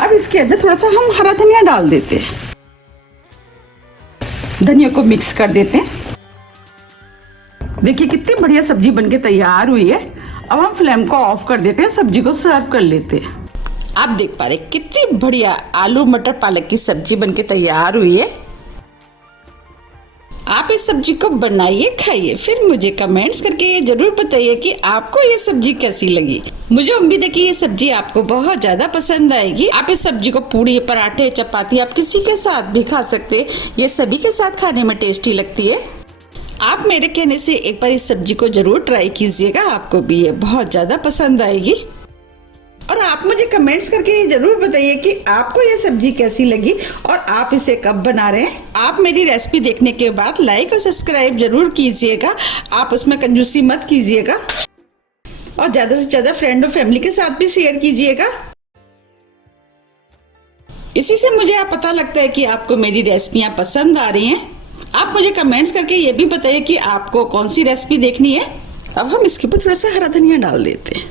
अब इसके अंदर थोड़ा सा हम हरा धनिया डाल देते हैं। धनिया को मिक्स कर देते हैं। देखिए कितनी बढ़िया सब्जी बनके तैयार हुई है। अब हम फ्लेम को ऑफ कर देते हैं, सब्जी को सर्व कर लेते हैं। आप देख पा रहे कितनी बढ़िया आलू मटर पालक की सब्जी बनके तैयार हुई है। आप इस सब्जी को बनाइए, खाइए, फिर मुझे कमेंट्स करके ये जरूर बताइए कि आपको ये सब्जी कैसी लगी। मुझे उम्मीद है कि ये सब्जी आपको बहुत ज्यादा पसंद आएगी। आप इस सब्जी को पूड़ी, पराठे, चपाती, आप किसी के साथ भी खा सकते हैं। ये सभी के साथ खाने में टेस्टी लगती है। आप मेरे कहने से एक बार इस सब्जी को जरूर ट्राई कीजिएगा, आपको भी ये बहुत ज्यादा पसंद आएगी। और आप मुझे कमेंट्स करके ये जरूर बताइए कि आपको ये सब्जी कैसी लगी और आप इसे कब बना रहे हैं। आप मेरी रेसिपी देखने के बाद लाइक और सब्सक्राइब जरूर कीजिएगा। आप उसमें कंजूसी मत कीजिएगा और ज्यादा से ज्यादा फ्रेंड और फैमिली के साथ भी शेयर कीजिएगा। इसी से मुझे आप पता लगता है कि आपको मेरी रेसिपियां पसंद आ रही हैं। आप मुझे कमेंट्स करके ये भी बताइए कि आपको कौन सी रेसिपी देखनी है। अब हम इसके ऊपर थोड़ा सा हरा धनिया डाल देते हैं।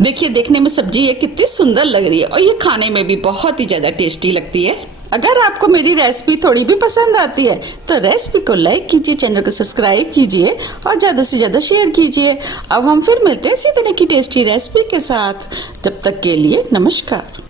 देखिए देखने में सब्जी ये कितनी सुंदर लग रही है और ये खाने में भी बहुत ही ज्यादा टेस्टी लगती है। अगर आपको मेरी रेसिपी थोड़ी भी पसंद आती है तो रेसिपी को लाइक कीजिए, चैनल को सब्सक्राइब कीजिए और ज्यादा से ज्यादा शेयर कीजिए। अब हम फिर मिलते हैं इसी तरह की टेस्टी रेसिपी के साथ। जब तक के लिए नमस्कार।